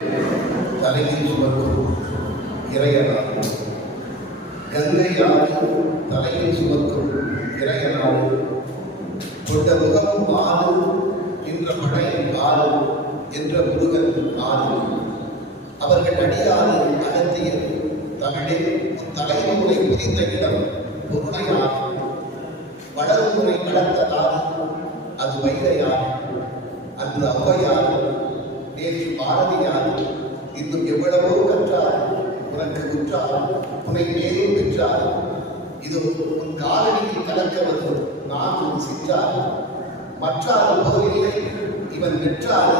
தலையில் சுமக்கும் இறையனார், கங்கையாறு தலையில் சுமக்கும் இறையனார், கொண்ட முகம் ஆறு என்ற படை ஆறு என்ற முருகன் ஆறு, அவர்கள் அடியாறு அகத்தியர் தமிழில் தலைமுறை பிரிந்த இடம் பொருளையார், வளர்முறை நடத்தலார் அது வைகையார், அன்று ஔவையார், நேற்று பாரதியார், இன்னும் எவ்வளவோ கற்றார் உனக்கு உற்றார் உன்னை மேலும் பெற்றார், இது உன் காலடியில் கலக்க வரும் நான் உன் சிற்றார், மற்றார் போரில்லை இவன் வெற்றார்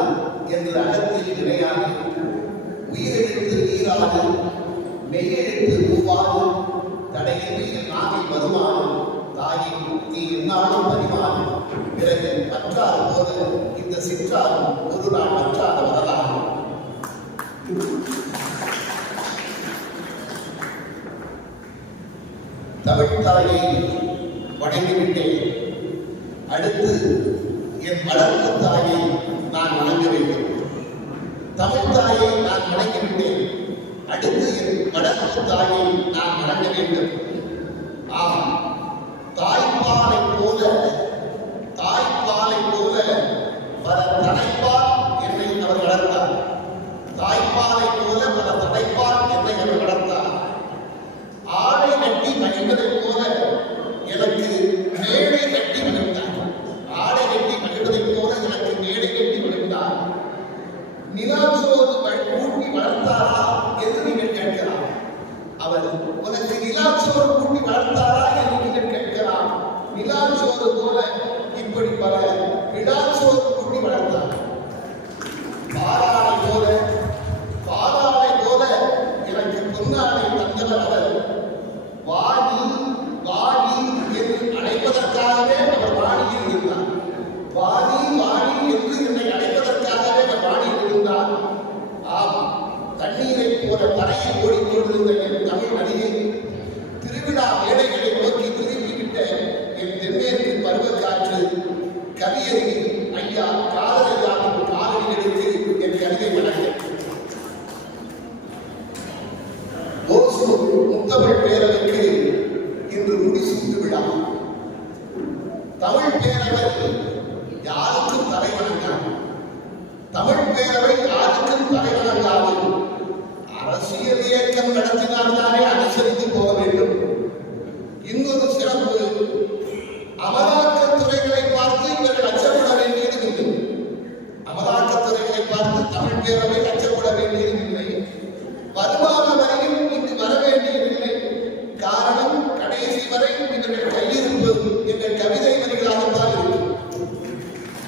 என்று அகத்தில் நிலையாது, உயிரெழுத்து நீராது மெய்யெழுத்து மூவாது, தடையின்றி நாகில் வருமானம் தாயின் நீ என்னாலும் பரிமாறு, பிறகு அற்றார் போது இந்த சிற்றார் ஒரு நாள் அற்றாத வரலாறு. தமிழ் தாயை வணங்கிவிட்டேன், அடுத்து என் வளர்ப்பு தாயை நான் வணங்க வேண்டும். தமிழ் தாயை நான் வணங்கிவிட்டேன், அடுத்து என் வளர்ப்பு தாயை நான் வணங்க வேண்டும். ஆம், தாய்ப்பாலை போல பல தடைப்பால் என்னை அவர் வளர்த்தார். தாய்ப்பாலை போல பல தடைப்பால் என்னை அவர் வளர்த்தார். ஆடை கட்டி மகிழ்வதைப் போல எனக்கு மேடை கட்டி மகிழ்ந்தார். ஆடை கட்டி மகிழ்வதைப் போல எனக்கு மேடை கட்டி மகிழ்ந்தார். நிலாச்சோறு கூட்டி வளர்த்தாரா என்று நீங்கள் கேட்கலாம். அவர் உனக்கு நிலாச்சோறு கூட்டி வளர்த்தாரா என்று நீங்கள் கேட்கலாம். நிலாச்சோறு போல இப்படி பல விழாச்சோறு கூட்டி வளர்த்தார். பாலாடை போல எனக்கு பொன்னாடை தந்தவர் அவர். வாணி வாணி என்று அழைப்பதற்காகவே அவர் வாணியில் இருந்தார். வாணி வாணி என்று என்னை அழைப்பதற்காகவே அவர் வாணியில் இருந்தார். ஆம், தண்ணீரை போல தரையில் ஓடிக்கொண்டிருந்த என் தமிழ் நடிகை, திருவிழா மேடைகளை நோக்கி திரும்பிவிட்ட என் தென்மேற்கு பருவக்காற்று, கவியறிஞர் ஐயா காதலையாவின் காலடி எடுத்து என் கவிதை வழங்க. முத்தமிழ் பேரவைக்கு இன்று முடிசூட்டு விழா. தமிழ் பேரவை யாருக்கும் தலைவணங்காது. தமிழ் பேரவை யாருக்கும் தலைவணங்காது. அரசியல் இயக்கம் நடத்தினால்தானே அனுசரித்து போக வேண்டும். இன்னொரு சிறப்பு, அமலாக்கத்துறைகளை பார்த்து இவர்கள் அச்சப்பட வேண்டியதும் இல்லை. அமலாக்கத்துறைகளை பார்த்து தமிழ் பேரவை அச்சப்பட வேண்டியதும் இல்லை. வருமான வரியும் இங்கு வர வேண்டியதில்லை. காரணம், கடைசி வரை இவர்கள் கையிருப்பது எங்கள் கவிதை வரிகளாகத்தான் இருக்கும்.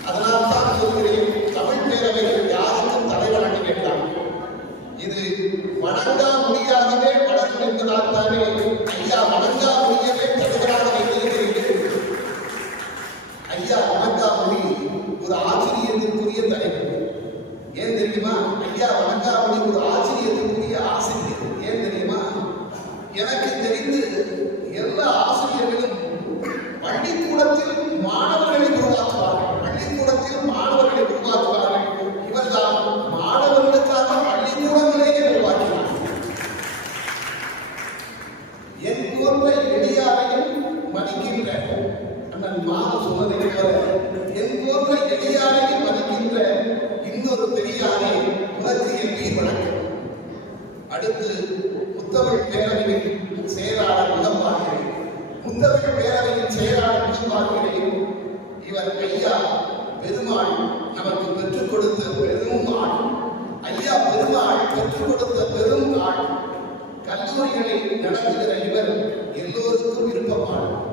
அதனால் தான் சொல்கிறேன், தமிழ் பேரவைகள் யாருக்கும் தலைவணங்க வேண்டாம். இது வணங்கா முடியாகவே வளரும் என்பதால் தானே ஐயா வணங்கா முடியவே தலைவராக வைத்திருக்கிறீர்கள். ஐயா வணங்கா மொழி ஒரு ஆச்சரியத்திற்குரிய தலைவர். ஏன் தெரியுமா? ஐயா வணங்கா மொழி ஒரு ஆச்சரியத்திற்குரிய ஆசிரியர். ஏன் தெரியுமா? எனக்கு தெரிந்து எல்லா ஆசிரியர்களும் பள்ளிக்கூடத்தில் மாணவர்களை உருவாக்குவார்கள். இவர்தான் மாணவர்களுக்காக பள்ளிக்கூடங்களையே உருவாக்கினார். என் போன்ற எளியாரையும் மதிக்கின்ற அண்ணன் மாறு சொன்னதை போல, என் போன்ற எளியாரையும் மதிக்கின்ற இன்னொரு பெரியாரை உனக்கு என் வீர் வணக்கம். அடுத்து முத்தமிழ் பேரவையின் செயலாளர் முகமாகிறேன். முத்தமிழ் பேரவையின் செயலாளர் முகமாகிறேன். இவர் ஐயா பெருமாள் நமக்கு பெற்றுக் கொடுத்த பெரும் ஆள். ஐயா பெருமாள் பெற்றுக் கொடுத்த பெரும் ஆள். கல்லூரிகளை நடத்துகிற இவர் எல்லோருக்கும் விருப்பப்பாடும்.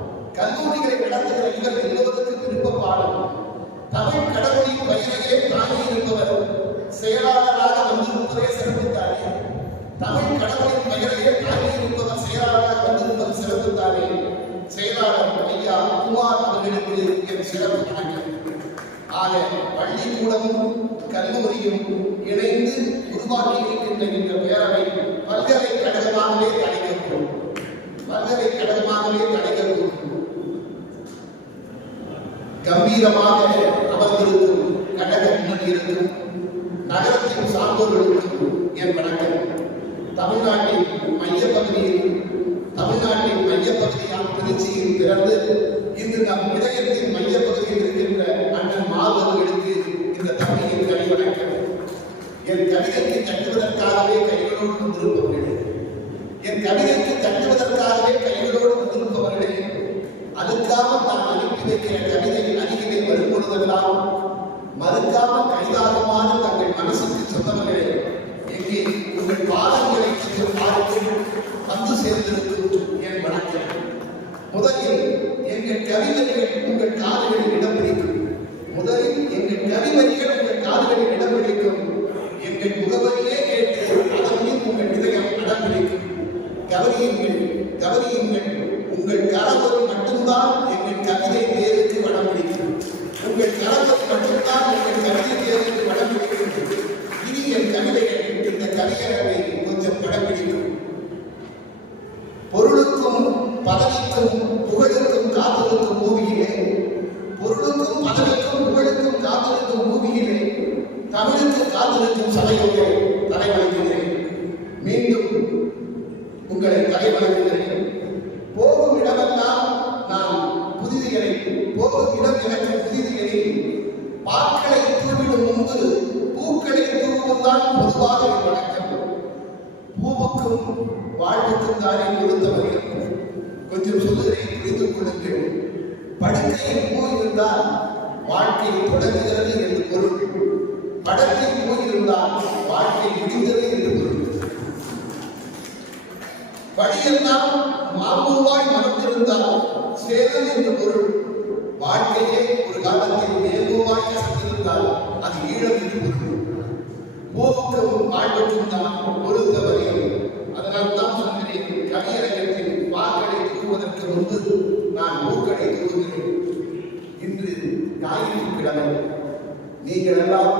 தமிழ் கடவுளின் வயதையே தாங்கி இருப்பவர். செயலாளராக வந்திருப்பதை சிறப்பித்தாரே. தமிழ் கடவுளின் வயதையே தாங்கி இருப்பவர் செயலாளராக வந்திருப்பது சிறப்பித்தாரே. செயலாளர் ஐயா குமார் அவர்களுக்கு என் சிறப்பு வணக்கம். ஆக பள்ளிக்கூடமும் கல்லூரியும் இணைந்து உருவாக்கி இருக்கின்ற இந்த பேரவை பல்கலைக்கழகமாகவே தடைக்கப்படும். கம்பீரமாக அமர்ந்திருக்கும் கழக முன்னணி இருக்கும் நகரத்தின் சான்றோர்களுக்கும் என் வணக்கம். தமிழ்நாட்டின் மையப்பகுதியான திருச்சியில் பிறந்து இன்று நம் இதயத்தின் மையப்பகுதியில் இருக்கின்ற அண்ணன் மாதவர்களுக்கு இந்த தமிழின் கவி வணக்கம். என் கவிதைக்கு தட்டுவதற்காகவே கைகளோடு வந்திருப்பவர்களே, என் கவிதைக்கு தட்டுவதற்காகவே கைகளோடு வந்திருப்பவர்களே, அதுக்காக நான் அனுப்பி வைக்கிற கவிதை அருகிலே வரும் பொழுதெல்லாம் மறுக்காமல் கைதாகுமாறு தங்கள் மனசுக்கு சொன்னவர்களே, எங்கே உங்கள் பாதங்களை சென்று பாருங்கள், வந்து சேர்ந்திருக்கும் என் வணக்கம். முதலில் எங்கள் கவிதைகள் உங்கள் காதுகளில் இடம் பிடிக்கும். முதலில் எங்கள் கவிதைகள் உங்கள் காதுகளில் இடம் பிடிக்கும். எங்கள் முகவரியே கேட்டு அதன் மீது உங்கள் இதயம் இடம் பிடிக்கும். கவனியுங்கள், உங்கள் கரவொலி மட்டும்தான் எங்கள் கவிதை தேருக்கு வடம் பிடிக்கும். உங்கள் கரவொலி மட்டும்தான் எங்கள் கவிதை தேருக்கு வடம் பிடிக்கும். இனி என் கவிதைகள் இந்த கவியரவை கொஞ்சம் படம் பிடிக்கும். பொருளுக்கும் பதவிக்கும் புகழுக்கும் காத்திருக்கும் பூமியிலே, பொருளுக்கும் பதவிக்கும் புகழுக்கும் காத்திருக்கும் பூமியிலே, தமிழுக்கு காத்திருக்கும் சபையோடு தலைவணங்குகிறேன். மீண்டும் உங்களை தலைவணங்குகிறேன். போகும் இடமெல்லாம் நான் புதிதிகளை, போகும் இடம் எனக்கு புதிதிகளை, பாக்களை தூவிடும் முன்பு பூக்களை தூவுவதுதான் பொதுவாக என் வணக்கம். பூவுக்கும் வாழ்வுக்கும் தானே கொடுத்தவர்கள். கொஞ்சம் சொல்லுகிறேன், புரிந்து கொள்ளுங்கள். படுக்கையில் பூ இருந்தால் வாழ்க்கை தொடங்குகிறது என்று பொருள். படத்தில் பூ இருந்தால் வாழ்க்கை முடிந்தது என்று பொருள். படியெல்லாம் மாம்பூவாய் மறந்திருந்தால் சேதம் என்று பொருள். வாழ்க்கையே ஒரு காலத்தில் மேம்பூவாய் கசந்திருந்தால் அது ஈழம் என்று பொருள். பூவுக்கும் வாழ்வுக்கும் தான் பொருத்தவரை. அதனால் தான் சொன்னேன், கவியரங்கத்தில் பாக்களை தூக்குவதற்கு முன்பு நான் பூக்களை தூக்குகிறேன். இன்று ஞாயிற்றுக்கிழமை. நீங்கள் எல்லாம்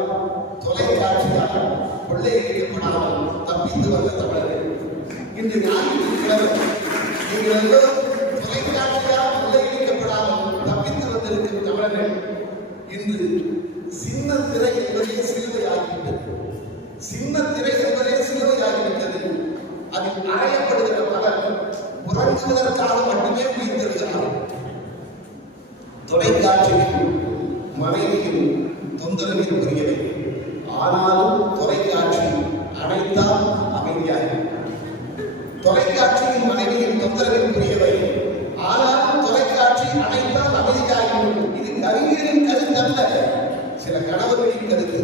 தொலைக்காட்சியாக கொள்ளையடிக்கப்படாமல் தப்பித்து வந்த தமிழர்கள். இன்று ஞாயிற்றுக்கிழமை நீங்கள் எல்லோரும் தொலைக்காட்சியாக கொள்ளையடிக்கப்படாமல் தப்பித்து வந்திருக்கிற தமிழர்கள். இன்று சின்ன திரை என்பதே சிலுவையாகிவிட்டது. சின்ன திரை என்பதே சிலுவையாகிவிட்டது. அதில் அறையப்படுகிற பலர் உறங்குவதற்காக மட்டுமே உயிர்த்தெழுகிறார்கள். தொலைக்காட்சியில் மனைவியும் தொந்தரவில் புரியவை. ஆனாலும் தொலைக்காட்சி அனைத்தால் அமைதியாக. தொலைக்காட்சியின் மனைவியின் தொந்தரவில் புரியவை. ஆனாலும் தொலைக்காட்சி அனைத்தால் அமைதியாகும். இது கவிஞரின் கருத்தல்ல, சில கணவர்களின் கருத்து.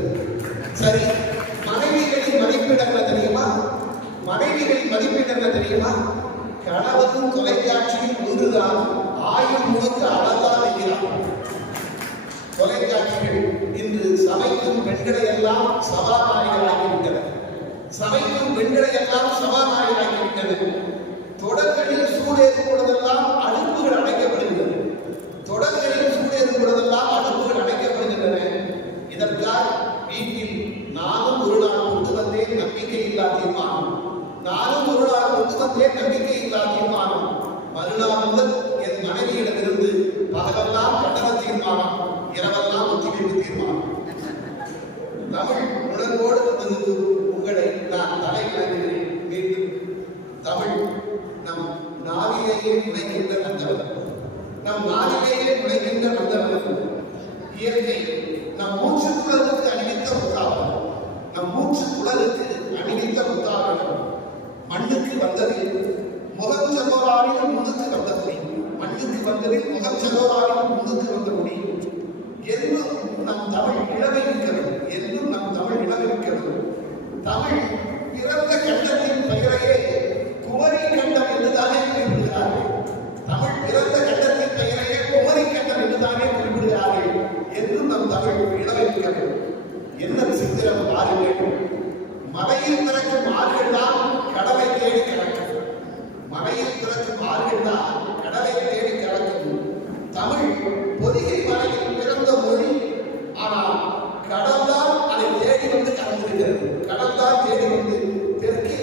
சரி, மனைவிகளின் மதிப்பீடு என்ன தெரியுமா? மனைவிகளின் மதிப்பீடு என்ன தெரியுமா? கணவரும் தொலைக்காட்சியில் ஒன்றுதான், ஆயுள் முழுக்க அளந்தான் வைக்கிறார். தொலைக்காட்சிகள் இன்று சமைக்கும் பெண்களை எல்லாம் சபாநாயகராகிவிட்டன. சமைக்கும் பெண்களை எல்லாம் சபாநாயகராகிவிட்டன. தொடர்களில் சூடேறும் பொழுதெல்லாம் அடுப்புகள் அடைக்கப்படுகின்றன. தொடர்களில் சூடேறும் பொழுதெல்லாம் அடுப்புகள் அடைக்கப்படுகின்றன. இதற்காக வீட்டில் நானும் ஒரு நாள் கொண்டு வந்தேன் நம்பிக்கை இல்லா தீர்மானம். நானும் ஒரு நாள் கொண்டு வந்தேன் நம்பிக்கை இல்லா தீர்மானம். மறுநாள் முதல் என் மனைவியிடமிருந்து பகலெல்லாம் கட்டண தீர்மானம், இரவெல்லாம் ஒத்திவைப்பு தீர்மானம். தமிழ் உணர்வோடு வந்திருந்து உங்களை நான் தலை வணங்குகிறேன். மீண்டும் தமிழ் நம் நாவிலேயே நுழைகின்ற நந்தவன். நம் நாவிலேயே நுழைகின்ற நந்தவன். இயற்கை நம் மூச்சு குழலுக்கு அணிவித்த முத்தாவன். நம் மூச்சு குழலுக்கு அணிவித்த முத்தாவன். மண்ணுக்கு வந்ததில் முகம் சகோதரின் முன்னுக்கு வந்த முடி. மண்ணுக்கு வந்ததில் முகம் சகோதரின் முன்னுக்கு வந்த முடி. என்றும் நம் தமிழ் இளமை இருக்கிறது. என்றும் நம் தமிழ் இளமை இருக்கிறது. தமிழ் பிறந்த கண்டத்தின் பெயரையே குமரி கண்டம் என்றுதானே குறிப்பிடுகிறார்கள். தமிழ் பிறந்த கண்டத்தின் பெயரையே குமரி கண்டம் என்றுதானே குறிப்பிடுகிறார்கள். என்றும் நம் தமிழ் இளமை இருக்கிறது. என்ன விசித்திரம் பாருங்கள். மலையில் பிறக்கும் ஆறுகள் தான் கடலை தேடி கிடக்கும். மலையில் பிறக்கும் ஆறுகள் தான் கடலை தேடி கிடக்கும். தமிழ் பொதிகை மலையில் பிறந்த மொழி. ஆனால் கடல் தான் அதை தேடி வந்து கலந்திருக்கிறது. கடல் தான் தேடி வந்து தெற்கே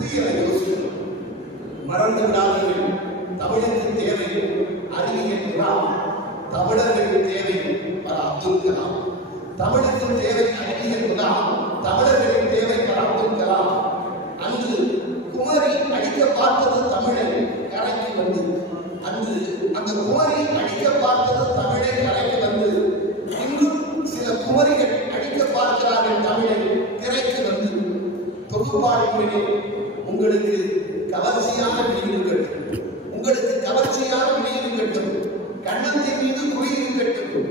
புதிய யோசனை. மறந்து விடாதீர்கள், தமிழுக்கு தேவை அறிவியல் குலாம், தமிழர்கள் தேவை அப்துல் கலாம். தமிழுக்கு தேவை அறிவியல் குலாம், தமிழர்களின் தேவை அப்துல் கலாம். அன்று குமரி அடிக்க பார்த்தது தமிழை கரைக்கு வந்து, அன்று அந்த குமரி அடிக்க பார்த்தது தமிழை கரைக்கு வந்து, இன்றும் சில குமரிகள் அடிக்க பார்க்கிறார்கள் தமிழை திரைக்கு வந்து. தொகுப்பாளிகளே, உங்களுக்கு கவர்ச்சியான விடிவு கட்டும், உங்களுக்கு கவர்ச்சியான விடிவு கட்டும், கண்ணத்தின் மீது குழி இருக்கட்டும்,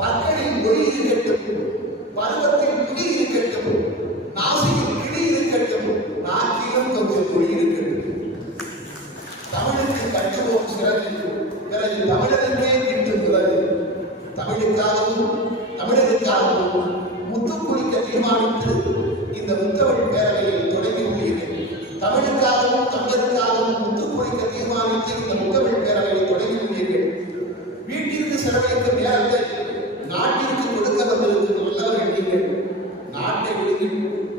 பற்களின் மொழி இருக்கட்டும், பருவத்தின் குழி இருக்கட்டும், நாசியின் கிளி இருக்கட்டும், நாட்டிலும் கொஞ்சம் குழி இருக்கட்டும். தமிழுக்கு கட்டுவோம் சிறகு, பிறகு தமிழருக்கே கிட்டும் பிறகு. தமிழுக்காகவும் தமிழருக்காகவும் முத்து குளிக்க தீர்மானித்து இந்த முத்தமிழ் பேரவையை தொடங்கி உள்ளீர்கள். தமிழுக்காகவும் தமிழருக்காகவும் முத்து குளிக்க தீர்மானித்து இந்த முத்தமிழ் பேரவையை தொடங்கி உள்ளீர்கள். வீட்டிற்கு செலவழிக்கும் நேரத்தை நாட்டிற்கு கொடுக்க வந்திருக்கும் நல்லவர்கள் நீங்கள். நாட்டை விடுங்கள்,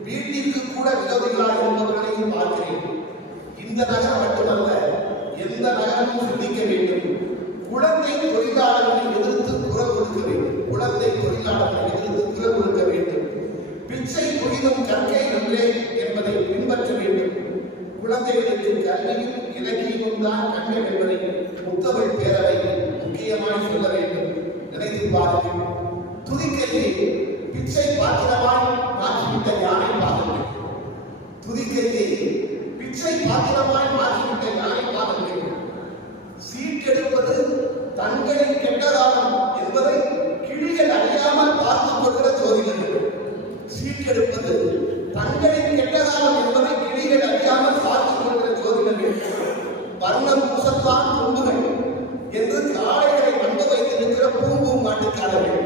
வீட்டிற்கு கூட விரோதிகளாக இருப்பவர்களையும் பார்க்கிறேன். இந்த நகரம் மட்டுமல்ல, எந்த நகரமும் சிந்திக்க வேண்டும். குழந்தை தொழிலாளர்களை எதிர்த்து குரல் கொடுக்க வேண்டும். குழந்தை தொழிலாளர்களை எதிர்த்து குரல் கொடுக்க வேண்டும். பிச்சை புரிதும் கற்கை நன்றே என்பதை பின்பற்ற வேண்டும். குழந்தைகளுக்கு கல்வியும் இலக்கியமும் தான் கண்மை என்பதை முத்தமிழ் பேரவை முக்கியமாக சொல்ல வேண்டும். நினைத்து பாருங்கள். துதிக்கையை பிச்சை பாத்திரமாய் மாற்றிவிட்ட யானை பாருங்கள். துதிக்கையை பிச்சை பாத்திரமாய் மாற்றிவிட்ட யானை பாருங்கள். சீட்டெடுப்பது தங்களின் கெட்டதாகும் என்பதை கிளிகள் அறியாமல் பார்த்துக் கொள்கிற ஜோதிடர்கள். சீட்டெடுப்பது தங்களின் கெட்டதாகும் என்பதை கிளிகள் அறியாமல் பார்த்துக் கொள்கிற ஜோதிடர்கள். வர்ணம் பூசத்தான் உண்டுகள் என்று காளைகளை மண்டு வைத்திருக்கிற பூம்பூம் மாட்டுக்காரர்கள்.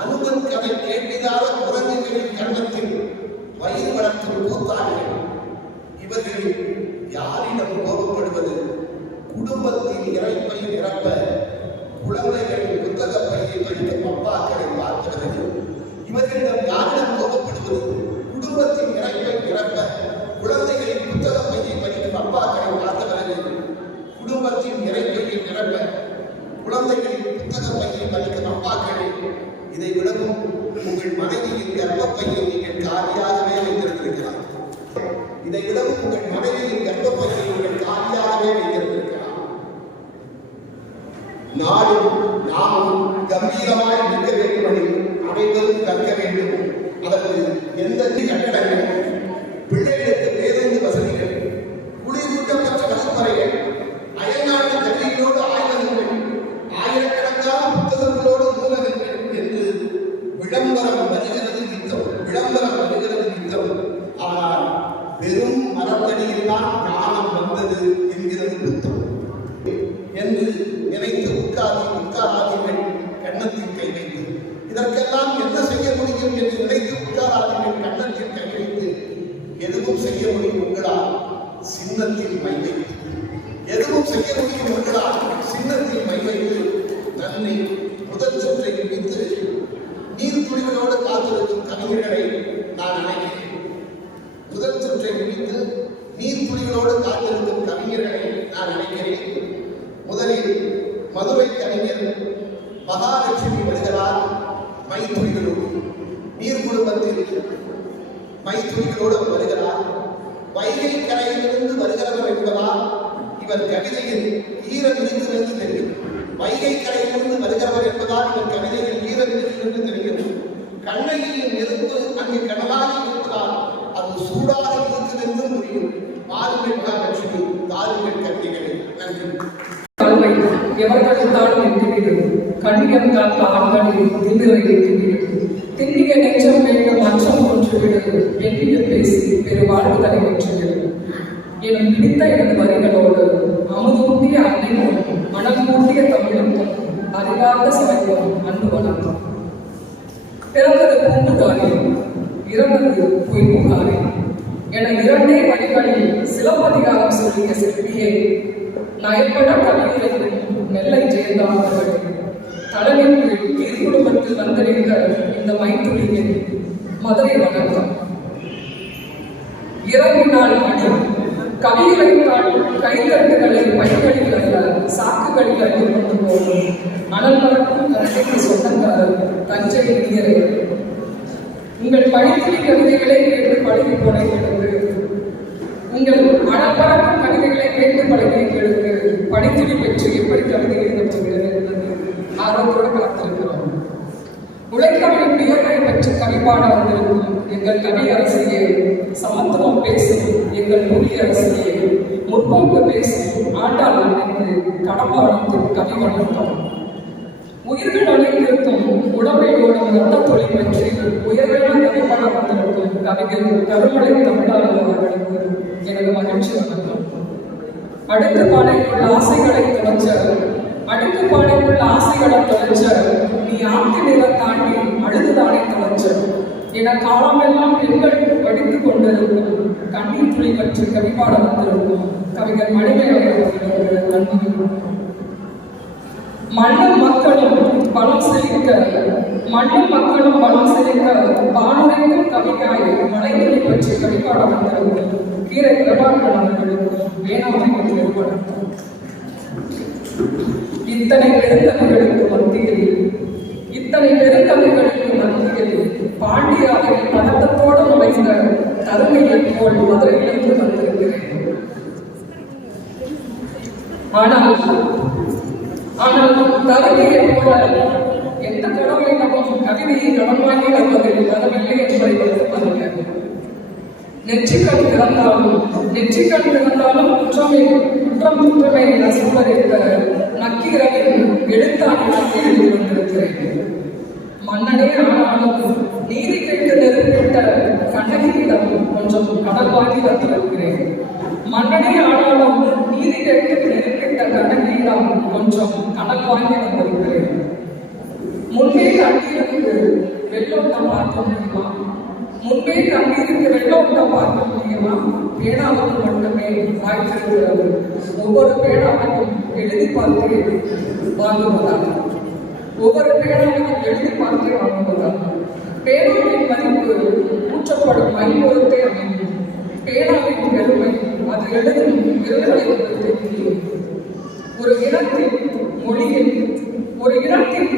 அனுமன் கதை கேட்டிடாத குரங்குகளின் கண்ணத்தில் வயிறு வளர்க்கும் கூத்தார்கள். இவர்களில் யாரிடம் கோபப்படுவது? குடும்பத்தின் இறைப்பை நிரப்ப குழந்தைகளின் புத்தக பையை படிக்கும் அப்பாக்களை பார்க்கிறது. இவர்களிடம் யாரிடம் கோபப்படுவது? குடும்பத்தின் இறைப்பை நிரப்ப குழந்தைகளின் புத்தக பையை படிக்கும் அப்பாக்களை பார்க்கிறது. குடும்பத்தின் இறைப்பையை நிரப்ப குழந்தைகளின் புத்தக பையை படிக்கும் அப்பாக்களை. இதை விடவும் உங்கள் மனைவியின் கர்ப்பப்பையை நீங்கள் காலியாகவே வைத்திருக்கிறார். இதை விடவும் உங்கள் மனைவியின் கர்ப்பப்பையை நீங்கள் காலியாகவே வைத்திருக்கிறார். நாடும் நாமும் கம்பீரமாய் நிற்க வேண்டும். அனைவரும் கற்க வேண்டும். அதற்கு எந்த கட்டடங்கள், பிள்ளைகளுக்கு பேருந்து வசதிகள், குளிரூட்டப்பட்ட வகுப்பறைகள், அயல்நாட்டு கல்விகளோடு ஆய்வகங்கள், ஆயிரக்கணக்கான புத்தகங்களோடு நூலகங்கள் என்று விளம்பரம் வருகிறது நித்தம். விளம்பரம் வருகிறது நித்தம். ஆனால் வெறும் மரத்தடியில் தான் ஞானம் வந்தது என்கிறது புத்தம் என்று நினைத்து உட்காராதீர்கள். கண்ணத்தில் கை வைத்து இதற்கெல்லாம் என்ன செய்ய முடியும் என்று நினைத்து உட்காராதீர்கள். கண்ணத்தில் கை வைத்து எதுவும் செய்ய முடியும் உங்களால். சின்னத்தில் மை வைத்து எதுவும் செய்ய முடியும் உங்களால். சின்னத்தில் மை வைத்து நன்மை முதல் சுற்றை முடித்து நீர்த்துளிகளோடு காத்திருக்கும் கவிஞர்களை நான் நினைக்கிறேன். முதல் சுற்றை முடித்து நீர்த்துளிகளோடு காத்திருக்கும் கவிஞர்களை நான் நினைக்கிறேன். முதலில் மதுரை கவிஞர் மகாலட்சுமி வருகிறார். மைத்துளிகளோடு நீர் குடும்பத்தில் மைத்துளிகளோடு வருகிறார். வைகை கரையிலிருந்து வருகிறவர் என்பதால் இவர் கவிதையில் ஈரம் இருக்கிறது தெரியும். வைகை கரையிலிருந்து வருகிறவர் என்பதால் இவர் கவிதையில் ஈரம் இருக்கிறது தெரியும். கண்ணையில் நெருப்பு அங்கு கடலாக இருப்பதால் அது சூடாக இருக்கிறது என்று புரியும். பாருங்கள் மகாலட்சுமி, தாருங்கள் கவிதைகளை. நன்றி. எவர்களுத்தான் எட்டுவிடும் கண்ணியம் காத்த ஆண்களில் திமிரை எட்டுவிடும். திண்ணிய நெஞ்சம் வேண்டும் அச்சம் ஒன்றுவிடு. எண்ணிய பேசி பெரு வாழ்வுகளை வென்றுவிடும். எனும் பிடித்த எனது வரிகளோடு அமுதூட்டிய அன்னையும் மனம் கூட்டிய தமிழும் அறிவார்ந்த சமயம் அன்பு வணக்கம். பிறந்தது பூம்புகாரே, இறந்தது பொய்ப்புகாரே என இரண்டே வழிகளில் சிலப்பதிகாரம் சொல்லிய சிற்பியே, நயப்பட தமிழிலும் நெல்லை ஜெயந்தான் அவர்கள் கடலின் கீழ் குடும்பத்தில் வந்தடைந்த இந்த மைத்துளியின் மதுரை வணக்கம். இறங்கினால் அடி. கவிதைகள் கைத்தட்டுகளை பைகளில் அல்ல சாக்குகளில் அள்ளி கொண்டு போகும். அனல் பறக்கும் கரணைக்கு சொந்தக்காரர் தஞ்சை இடியரை. உங்கள் படித்துறை கவிதைகளை கேட்டு பழகி போனவர்களுக்கு, உங்கள் அனல் பறக்கும் கவிதைகளை கேட்டு பழகியவர்களுக்கு படித்துறை பெற்று எப்படி கவிதை எழுதப்படுகிறது என்பது ஆர்வத்தோடு காத்திருக்கிறோம். உழைத்தவரின் உயர்வை பெற்று கவிப்பாட வந்திருக்கும் எங்கள் கவியரசியை, சமத்துவம் பேசும் எங்கள் புதியரசியை, முற்போக்கு பேசும் ஆண்டாள் என்று கடப்பாடத்தில் கவி வளர்த்தோம். உயிர்கள் அழைத்திருக்கும் உடம்பை ஓடும் ரத்த தொழில் பற்றி உயர்வான கவிப்பாட வந்திருக்கும் கவிஞர் கருமலை தமிழாளர் அவர்களுக்கு எனது மகிழ்ச்சி வணக்கம். அடுத்த பாடைக்குள்ள ஆசைகளை தொலைச்ச, அடுத்த பாடைக்குள்ள ஆசைகளை தொலைச்ச, நீ ஆத்தி நிறம் தாண்டி அழுதுதானே தொலைச்ச என காலமெல்லாம் பெண்கள் படித்துக் கொண்டிருக்கும் கண்ணீர் துளி பற்றி கவிப்பாட வந்திருக்கும் கவிஞர் மணிமை அவர்களுடைய நன்மை. மண்ணும் மக்களும் பலம் செழிக்க, மண்ணும் மக்களும் பலம் செழிக்க பானுரைக்கும் கவிகாய் மலைகளை பற்றி கவிப்பாட வந்திருக்கும் கீரை பிரபாகரன் அவர்களுக்கும் வேணாமை ஏற்படும். இத்தனை பெருந்தவர்களுக்கு மத்தியில், இத்தனை பெருந்தவர்களுக்கு மத்தியில் பாண்டியாவில் பதட்டத்தோடு நுழைந்த தருமையை போல் மதுரையிலிருந்து வந்திருக்கிறேன். ஆனால் தருமையை போல எந்த கடவுளிடமும் கவிதையை கடன்வாங்கி வருவதில் வரவில்லை என்பதை வருத்தப்படுகிறார். நெற்றிக்கண் திறந்தாலும் குற்றமே நசுவரித்த நக்கீரவின் எழுத்தாணி எழுதி வந்திருக்கிறேன். மன்னனே ஆனாலும் நீதி கேட்டு நெருங்கிட்ட கண்ணகியிடம் கொஞ்சம் கடல் வாங்கி வந்திருக்கிறேன். மன்னனே ஆனாலும் நீதி கேட்டு நெருங்கிட்ட கண்ணகியிடம் கொஞ்சம் கடல் வாங்கி வந்திருக்கிறேன். முன்பே கண்ணீருக்கு வெள்ளோட்டம் பார்க்க முடியுமா? முன்பே கண்ணீருக்கு வெள்ளோட்டம் பார்க்க முடியுமா? பேனாவுக்கு மட்டுமே வாய்த்திருக்கிறது. ஒவ்வொரு பேனாவையும் எழுதி பார்த்தே வாங்குவதாக, ஒவ்வொரு பேனாவையும் எழுதி பார்த்தே வாங்குவதாக. பேனாவின் மதிப்பு ஊற்றப்படும் மைப்பொருத்தே அமையும். பேனாவின் பெருமை அது எழுதும் விருதுகளை தெரியும். ஒரு இனத்தின்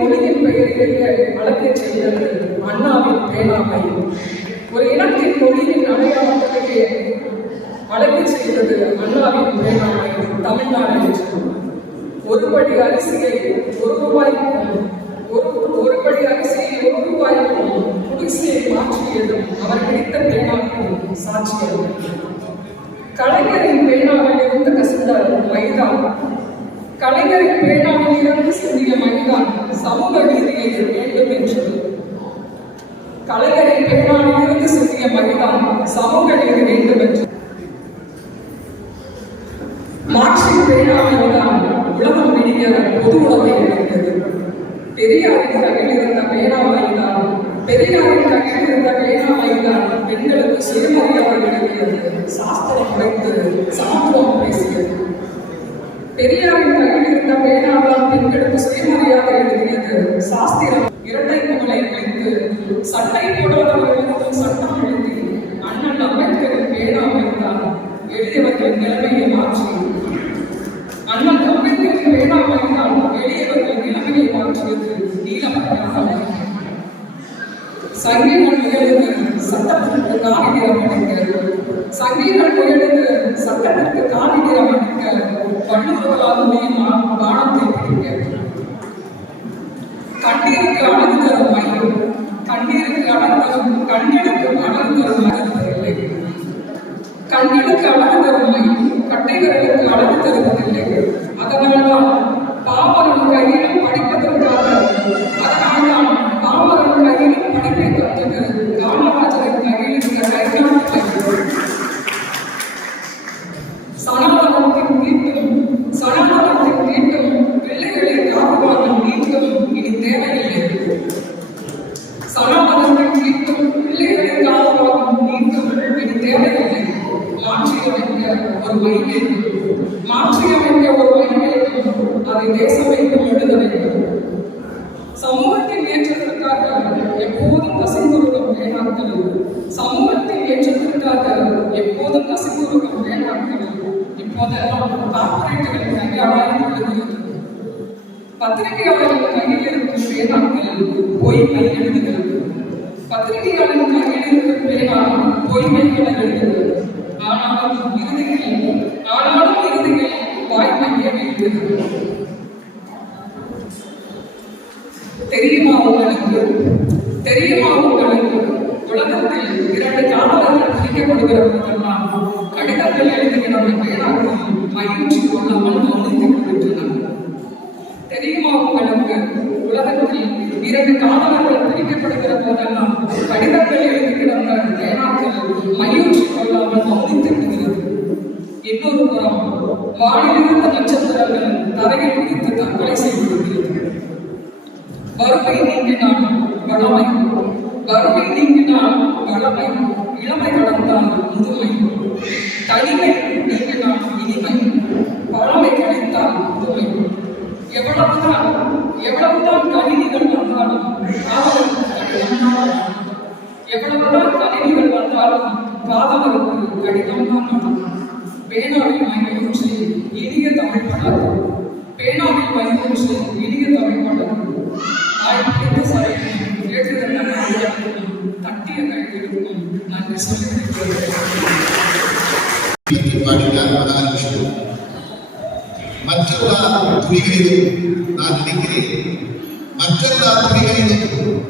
மொழியின் பெயரிலேயே அழைக்கச் செய்தது அண்ணாவின் பேனாவை. ஒரு இனத்தின் மொழியின் அடையாளத்திலேயே அழைக்கச் செய்தது அண்ணாவின் பேனாவை தமிழ்நாடு என்று. ஒருபடி அரிசியை ₹1 ஒருபடி அரிசியை ₹1 குடிசையை மாற்றியதும் அவர் பிடித்த பேனாவின் சாட்சியம். கலைஞரின் பேனாவில் இருந்து கசிந்த மைதான், கலைஞரின் பேனாவில் இருந்து சிந்திய மைதான் சமூக நீதியை வேண்டும் என்றது. கலைஞரின் பேனாவில் இருந்து சிந்திய மைதான் சமூக நீதி வேண்டும் என்று. மார்க்சின் பேனாவில்தான் உலகம் விடிய பொது உலகை எழுந்தது. பெரியாரின் கையில் இருந்த பேனாவைதான் பெண்களுக்கு சுயமரியாதை எழுதியது. சாஸ்திரம் உடைத்து சமத்துவம் பேசியது. பெரியாரின் கையில் இருந்த பேனாவால் பெண்களுக்கு சுயமரியாதை எழுதியது. சாஸ்திரம் இரட்டை குமலை வைத்து சட்டை போடாதவர்களுக்கும் சட்டம் எழுதி அண்ணன் அம்பேத்கரின் பேனாவைத்தான் எளியவர்கள் நிலைமையை மாற்றி, அண்ணன் அம்பேத்கரின் பேனாவைத்தான் எளியவர்கள் நிலைமையை மாற்றியது நீலமலையாக. சங்கீகள் முயலுக்கு சட்டத்திற்கு காணிநிறம் அளிக்க, சங்கீகள் முயலுக்கு சட்டத்திற்கு காணிநிறம் அளிக்க வள்ளுவர்களால் முடியுமா பானத்தை பிடிக்க. கண்ணீருக்கு அழகு தரும் மையம், கண்ணீருக்கு அழகு தரும் கண்களுக்கு அழகு தரும் அழகுவதில்லை. கண்களுக்கு அழகு தரும் மையம் கட்டைகளுக்கு அழகு தருவதில்லை. அதனால்தான் பாமரன் கையிலும் படிப்பதற்காக, அதனால்தான் பாமரன் கையிலும் படிப்பை கற்றது காமராஜரின் கையில் இருந்த கைகாட்டி கைகள். சனாதனத்தின் தீட்டும் பிள்ளைகளை காப்பாற்றும் நீட்டும் இனி தேவையில்லை. சனாதனத்தின் தீட்டும் பிள்ளைகளை காப்பாற்றும் நீட்டும் இனி தேவையில்லை. மாற்றியமைக்க ஒரு மையம், அதை தேசமைக்கும் விடுதலை. சமூகத்தின் ஏற்றத்திற்காக எப்போதும் கசிந்துருக்கும் பேனாக்கள், சமூகத்தின் ஏற்றத்திற்காக எப்போதும் நசித்திருக்கும் வேளாண்கள் இப்போதெல்லாம் கார்ப்பரேட்டுகள் கையாளாய் விழுகிறது. பத்திரிகையாளர்கள் கையில் இருக்கும் பேனாக்கள் பொய்மை எழுதுகிறது. பத்திரிகையாளர்கள் கையில் இருக்கும் பேனா பொய்மைகளை எழுதுகிறது. ஆனாலும் இறுதியில் வாய்மையே எழுதுகிறது. தெரியுமா உங்களுக்கு உலகத்தில் 2 காதலர்கள் பிரிக்கப்படுகிற போதெல்லாம் கடிதங்கள் எழுதுகிற பேனாக்கள் மகிழ்ச்சி கொள்ளாமல் கவனித்துக் கொள்கின்றன. தெரியுமா உங்களுக்கு உலகத்தில் 2 காதலர்கள் பிரிக்கப்படுகிற போதெல்லாம் கடிதங்கள் எழுதுகிற பேனாக்கள் மகிழ்ச்சி கொள்ளாமல் கவனித்துக் விடுகிறது. இன்னொரு புறம் வானிலிருந்த நட்சத்திரங்கள் தரையில் குதித்து தற்கொலை செய்து விடுகிறது. வறுமை நீங்கினால் வளமை, வறுமை நீங்கினால் வளமை, இளமை கடந்தால் முதுமை, தனிமை நீங்கினால் இனிமை, பழமை கிடைத்தால் முதுமை. எவ்வளவுதான் கணினிகள் வந்தாலும் காதலருக்கு கடிதம் தான். பேனாவில் மகிழ்ச்சி இனிய தமிழ் படாது. பேனாவில் மகிழ்ச்சி இனிய தமிழ் படாது. ஆய்வு சரியான தட்டிய கைகளுக்கும் நன்றி சொல்லியிருக்கிறேன். மற்றொரு துணிகளிலும் நான் நினைக்கிறேன், மற்றொரு துணிகளிலும்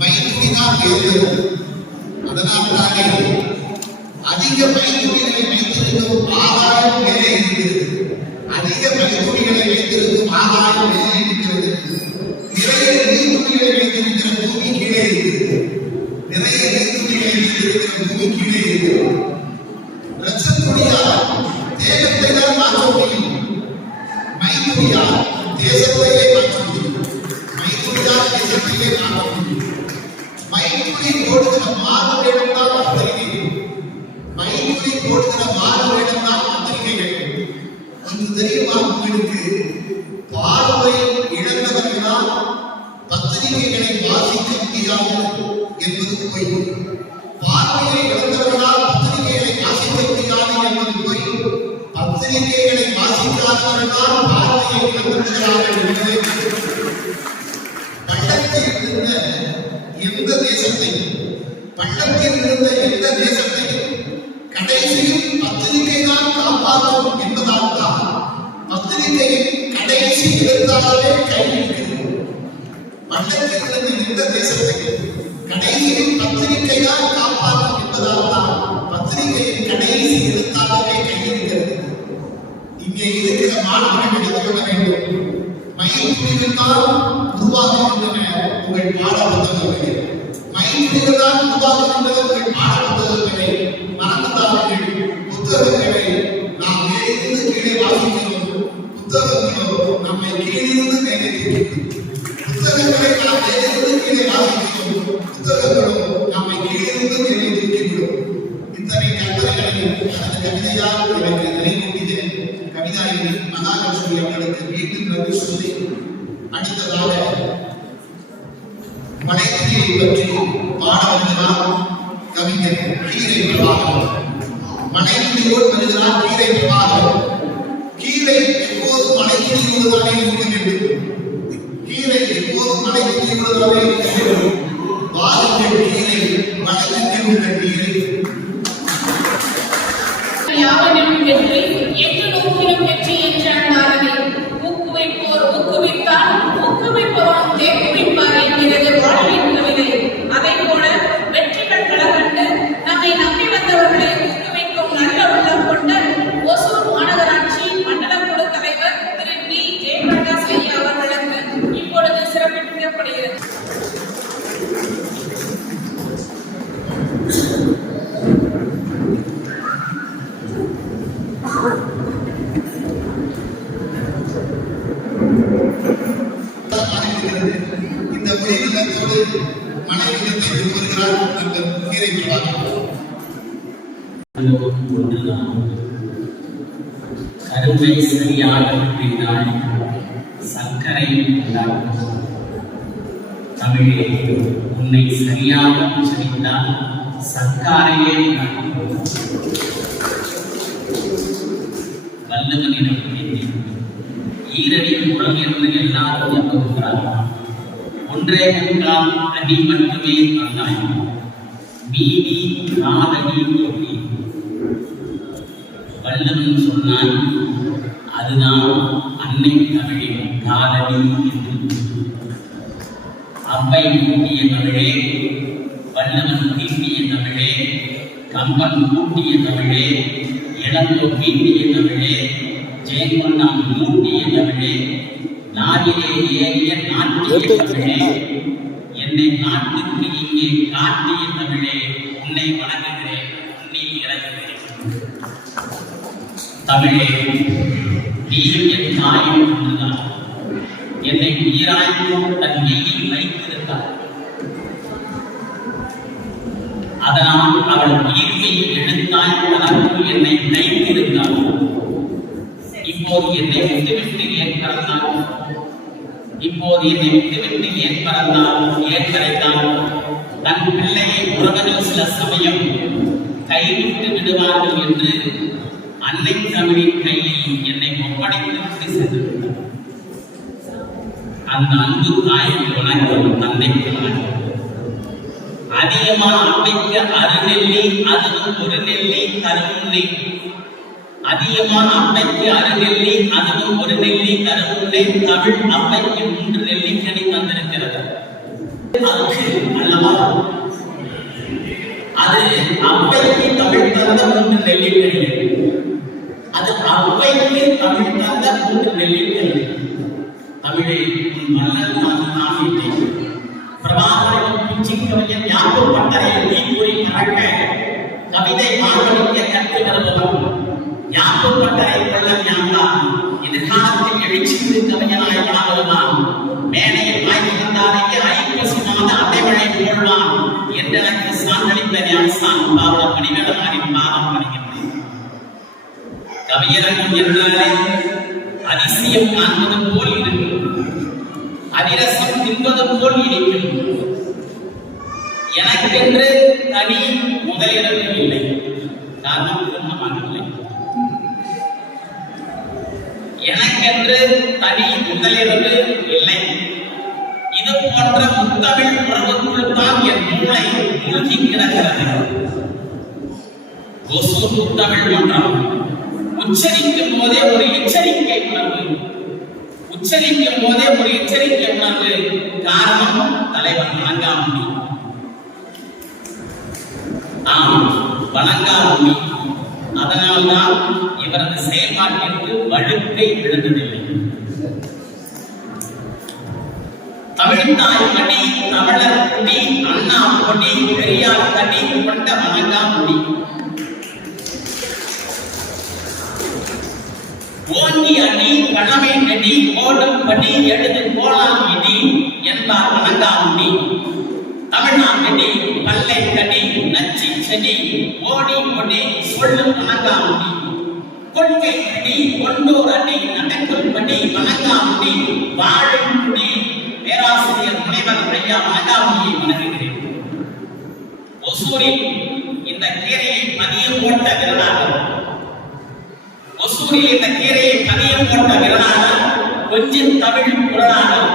மைத்துணிதான் தேர்ந்தது. அதனால்தானே அதிக மைத்துணிகளை வைத்திருக்கும் ஆதாயம் மேலே இருக்கிறது. அதிக மைத்துணிகளை வைத்திருக்கும் ஆதாயம் மேலே இருக்கிறது. நிறைய நீர்த்துணிகளை வைத்திருக்கிற பூமி கீழே இருக்கிறது. நிறைய நீர்த்துணிகளை வைத்திருக்கிற பூமி கீழே இருக்கிறது. லட்சத்துணியால் தேகத்தை தான் மாற்ற முடியும். மைத்துணியால் தேசத்தையே மாற்ற முடியும். மைத்துணியால் தேசத்தையே மாற்ற முடியும். மைத்துணி போடுகிற மாத வேடம் தான் பத்திரிகைகள். மைத்துணி போடுகிற மாத வேடம் தான் பத்திரிகைகள். இது தெரியுமா உங்களுக்கு? பார்வை இழந்தவர்களால் பத்திரிகைகளை வாசிக்க முடியாது என்பது பொய். பார்வையை இழந்தவர்களால் பத்திரிகைகளை வாசிக்க முடியாது என்பது பொய். பத்திரிகைகளை வாசிக்காதவர்களால் பார்வையை இழந்திருக்கிறார்கள் என்பதை பள்ளத்தில் இருந்த எந்த தேசத்தையும் கடைசியில் பத்திரிகை தான் காப்பாற்றும் என்பதால் தான் பத்திரிகையின் கடைசி எழுத்தாளரே கைவிடுகிறது. பள்ளத்தில் இருந்த எந்த தேசத்தையும் கடைசியில் பத்திரிகை தான் காப்பாற்றும் என்பதால் தான் பத்திரிகையின் கடைசி எழுத்தாளரே கைவிடுகிறது. இங்கே இருக்கிற மாணவர்கள் எடுத்துக்கொள்ள வேண்டும். மைத்துணிகள் தான் உருவாக்குகின்றன உங்கள் பாட புத்தகங்களை. மைத்துணிகள் தான் உருவாக்குகின்றன உங்கள் பாட புத்தகங்களை. மறந்துவிடாதீர்கள். புத்தகங்களை நாம் மேலிருந்து கீழே வாசிக்கிறோம். புத்தகங்களோ நம்மை கீழிருந்து மேலே தூக்கிவிடும். புத்தகங்களை நாம் மேலிருந்து கீழே வாசிக்கிறோம். புத்தகங்களோ நம்மை கீழிருந்து மேலே தூக்கிவிடும். இத்தனை கற்பனைகளையும் அந்த கவிதையால் எனக்கு நினைவூட்டிய கவிதாயி மகாலட்சுமி அவர்களுக்கு மீண்டும் நன்றி சொல்லி, அடுத்ததாக மனைவியை பற்றி பாடவர்களால் கவிஞர் கீரை பிரபாகர். மனைவியோடு வருகிறார் கீரை பிரபாகர். கீரை எப்போதும் மனைவியோடு தானே இருக்க வேண்டும். கீரை எப்போதும் மனைவியோடு தானே இருக்க வேண்டும். வாருங்கள் கீரை, மனைவியுள்ள கீரை. யாவனும் வெற்றி எட்டு நோக்கிலும் வெற்றி என்றார்களே. ஊக்குவிப்போர் ஊக்குவித்தால் ஊக்குவிப்பவனும் தேக்குவிப்பார் என்கிறது வாழ்வின் கவிதை. அதை போல வெற்றிகள் கண்டு நம்மை நம்பி வந்தவர்களை ஊக்குவிக்கும் நல்ல உள்ளம் கொண்ட ஒசூர் மாநகராட்சி மண்டல குழு தலைவர் திரு பி ஜெயபிரகாஷ் ஐயா அவர்களுக்கு இப்பொழுது சிறப்பிக்கப்படுகிறது. இந்த முடிவினத்தோடு மனைவியத்தை விரும்புகிறார் நண்பர் கீரை பிரபாகர். கரும்பை சரியாக பின்னால் சர்க்கரை உண்டாகும். தமிழே, உன்னை சரியாக உச்சரித்தால் சர்க்காரையே வல்லவனிடம் ஈரடி குரல் என்று எல்லாரும் கூறுகிறார்கள். ஒன்றே முன்னால் அடி மட்டுமே தந்தாய், மீதி காதடி தோல்வி. வல்லவன் சொன்னான், அதுதான் அன்னை தமிழின் காதடி என்று. அம்பை கூட்டிய தமிழே, வல்லவன் தீட்டிய தமிழே, கம்பன் கூட்டிய தமிழே, இளங்கோ மீட்டிய தமிழே, ஜெயங்கொண்டான் மூட்டிய தமிழே, நாவிலே ஏறிய நாட்டிய தமிழே, என்னை நாட்டுக்கு இங்கே காட்டிய தமிழே, உன்னை வணங்குகிறேன், உன்னில் இறங்குகிறேன். தமிழே, நீயும் என் தாயும் ஒன்றுதான். என்னை உயிராய்க்கும் தன் மெய்யில் வைத்திருந்தார். அதனால் அவள் உயிர்மையில் எழுத்தாய் வளர்ப்பு என்னை தைத்திருந்தாள். இப்போது என்னை விட்டுவிட்டு ஏன் பறந்தாள்? இப்போது என்னை விட்டுவிட்டு ஏன் பறந்தாள்? ஏன் கரைத்தாள்? தன் பிள்ளையை உறவர்கள் சில சமயம் கைவிட்டு விடுவார்கள் என்று அன்னை தமிழின் கையில் என்னை ஒப்படைத்து சென்றிருந்தார். அந்த அன்பு தாய்க்கு வணக்கம், தந்தைக்கு வணக்கம். அதிகமான அம்மைக்கு அருநெல்லி, அதுவும் ஒரு நெல்லி தருமுல்லை. அதிகமான அம்மைக்கு அருநெல்லி, அதுவும் ஒரு நெல்லி தருமுல்லை. தமிழ் அம்மைக்கு 3 நெல்லிக்கனி தந்திருக்கிறது. அல்லவா, அது அம்மைக்கு தமிழ் தந்த 3 நெல்லிக்கனி. அது அம்மைக்கு தமிழ் தந்த 3 நெல்லிக்கனி. தமிழை உன் மன்னன் நாமிட்டை பிரபாகரன் பிச்சி கவிஞன் யாக்கோப் பட்டரையில் தீப்பொறி பறக்க கவிதை மாணவனுக்கு கற்று வருபவன் யாக்கோப் பட்டரை கொள்ளன் யாந்தான். எதிர்காலத்தில் எழுச்சிக்கு கவிஞனாய் வளருவான். மேடையில் வாய்ப்பிருந்தாலேயே ஐப்பசி மாத அடைமழை போழ்வான் என்று எனக்கு சான்றளித்த ஞானசான் பாவ மணிவேடமாரின் பாதம் பணிகின்றேன். கவியரங்கம் என்றாலே அதிசயம் காண்பது போல் இருக்கும், அதிரசம் தின்பது போல் இருக்கும். எனக்கென்று தனி முதலிடமும் இல்லை, காரணம் திருமணமாகவில்லை. எனக்கென்று தனி முதலிடமே இல்லை. இது போன்ற முத்தமிழ் உறவுக்குள் தான் என் மூளை மூழ்கி கிடக்கிறது. ஒசூர் முத்தமிழ் மன்றம் உச்சரிக்கும் போதே ஒரு எச்சரிக்கை உணர்வு, உச்சரிக்கும் போதே ஒரு எச்சரிக்கை உணர்வு. காரணம் தலைவர் வணங்காமுடி. ஆம், வணங்காமுடி. அதனால்தான் இவரது செயல்பாட்டிற்கு வழுக்கை விழுந்ததில்லை. தமிழ் தாய் மடி, தமிழர் குடி, அண்ணா கொடி, பெரியார் தடி கொண்ட வணங்காமுடி. ஓங்கி அடி, கடமை நெடி, ஓடும் படி, எழுது கோலாம் இடி என்பார் வணங்காமுடி. தமிழ்நாட்டடி, பல்லை கடி, நச்சி செடி, ஓடி கொடி, சொல்லும் வணங்காமுடி. கொள்கை அடி, கொண்டோர் அடி, நடக்கும் படி, வணங்காமுடி. வாழும் குடி, பேராசிரியர் முனைவர் ஐயா வணங்காமுடியை வணங்குகிறேன். ஒசூரில் இந்த கீரையை பதியம் போட்ட விரலாளர், ஒசூரில் இந்த கீரையை பதியம் போட்ட விரலாளர், கொஞ்சம் தமிழ் குரலாளர்,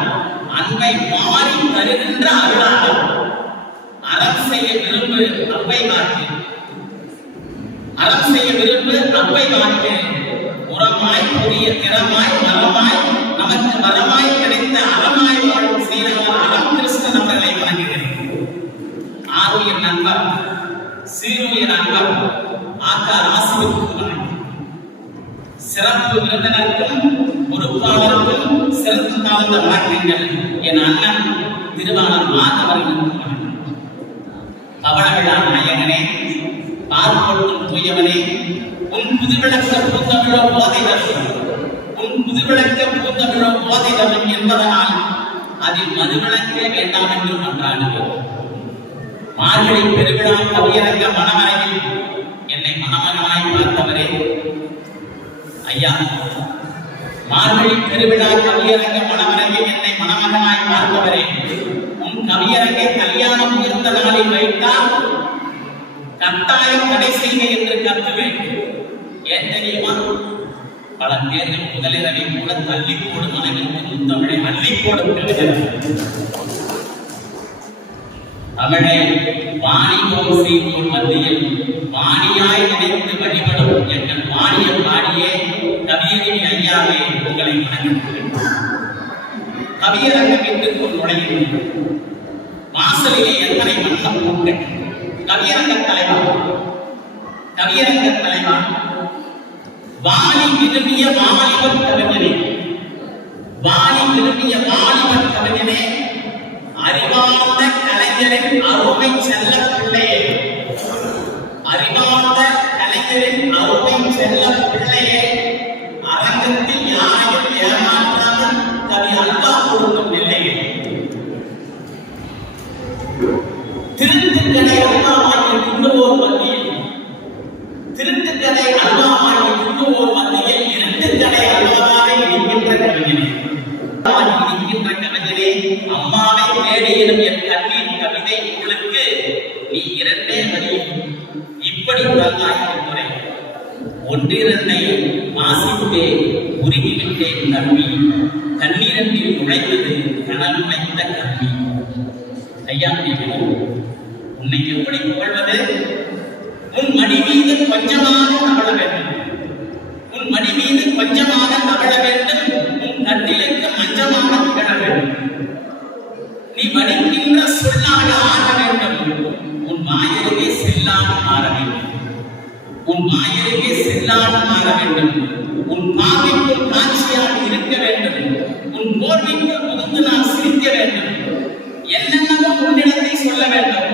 அன்பை மாறி தருகின்ற அருளாளர், அறம் செய்ய விரும்பு அப்பை வாக்கு, அறம் செய்ய விரும்பு அப்பை வாக்கு, உரமாய் புதிய திறமாய் மரமாய் நமக்கு வரமாய் கிடைத்த அறமாய் வாழும் சீரகர் அறம் கிருஷ்ணன் அவர்களை வணங்குகிறேன். ஆருயிர் நண்பர், சீருயிர் நண்பர் ஆக்கா ராசிவுக்கு வணக்கம். சிறப்பு விருந்தினருக்கும் பொறுப்பாளருக்கும் சிறப்பு தாழ்ந்த வணக்கங்கள். என் அண்ணன் திருவாளர் மாதவர்களுக்கு வணக்கம். பவளவிழா நாயகனே, பார்ப்பொழுதும் தூயவனே, உன் புதுவிளக்க பூந்தமிழோ போதைதரும், உன் புதுவிளக்க பூந்தமிழோ போதைதரும் என்பதனால் அதில் மதுவிளக்கே வேண்டாம் என்று மன்றாடுகிறோம். மார்கழி பெருவிழா கவியரங்க மணமறையில் என்னை மணமகனாய் பார்த்தவரே ஐயா, மார்கழி பெருவிழா கவியரங்க மணமறையில் என்னை மணமகனாய் பார்த்தவரே, உன் கவியரங்கை கல்யாணம் முகூர்த்த நாளில் வைத்தால் கட்டாயம் தடை செய்க என்று கத்த வேண்டும். ஏன் தெரியுமா? பல பேர்கள் முதலிரவை கூட தள்ளி போடும் அளவிற்கு முத்தமிழை அள்ளி போடும் கவிஞர். தமிழை வாணிபம் செய்வோர் மத்தியில் வாணியாய் நினைத்து வழிபடும் எங்கள் வாணிய பாடியே கவியறிவி ஐயாவே உங்களை வணங்குகிறேன். கவியரங்க வீட்டுக்குள் நுழையும் வாசலிலே எத்தனை வண்ணம் பூக்கள். கவியரங்க தலைவா வாணி விரும்பிய வாலிபன் கவிஞனே, வாணி விரும்பிய வாலிபன் கவிஞனே, அறிவார்ந்த கலைஞரின் அருமை செல்ல பிள்ளையே, அறிவார்ந்த கலைஞரின் அருமை செல்ல பிள்ளையே, அரங்கத்தில் யாரையும் ஏமாற்றாமல் கவி அல்வா கொடுக்கும் நிலையே, திருத்துக்கடை அல்வாவாய் துண்டுவோர் மத்தியில், திருத்துக்கடை அல்வாவாய் துண்டுவோர் மத்தியில் இருட்டுக்கடை அல்வாவாக இருக்கின்ற கவிஞனே, இருக்கின்ற கவிஞனே, அம்மாவை தேடியிடும் என் கண்ணீர் கவிதை உங்களுக்கு நீ இரண்டே வழியும் இப்படி தந்தாய் முறை. ஒன்றிரண்டை வாசித்தே உருகிவிட்டேன் தம்பி, கண்ணீரண்டில் நுழைந்தது கனல் உழைத்த கல்வி. ஐயா உன்னை எப்படி புகழ்வது? உன் மடி மீது கொஞ்சமாக தவழ வேண்டும், உன் மடி மீது கொஞ்சமாக தவழ வேண்டும், உன் கட்டிலுக்கு மஞ்சமாக திகழ வேண்டும், நீ வடிக்கின்ற சொல்லாக ஆட வேண்டும், உன் வாயிலே செல்லாக மாற வேண்டும், உன் வாயிலே செல்லாக மாற வேண்டும், உன் பார்வைக்கு காட்சியாக இருக்க வேண்டும், உன் போர்வைக்கு புகுந்து நான் சிரிக்க வேண்டும், என்னென்னவோ உன்னிடத்தை சொல்ல வேண்டும்,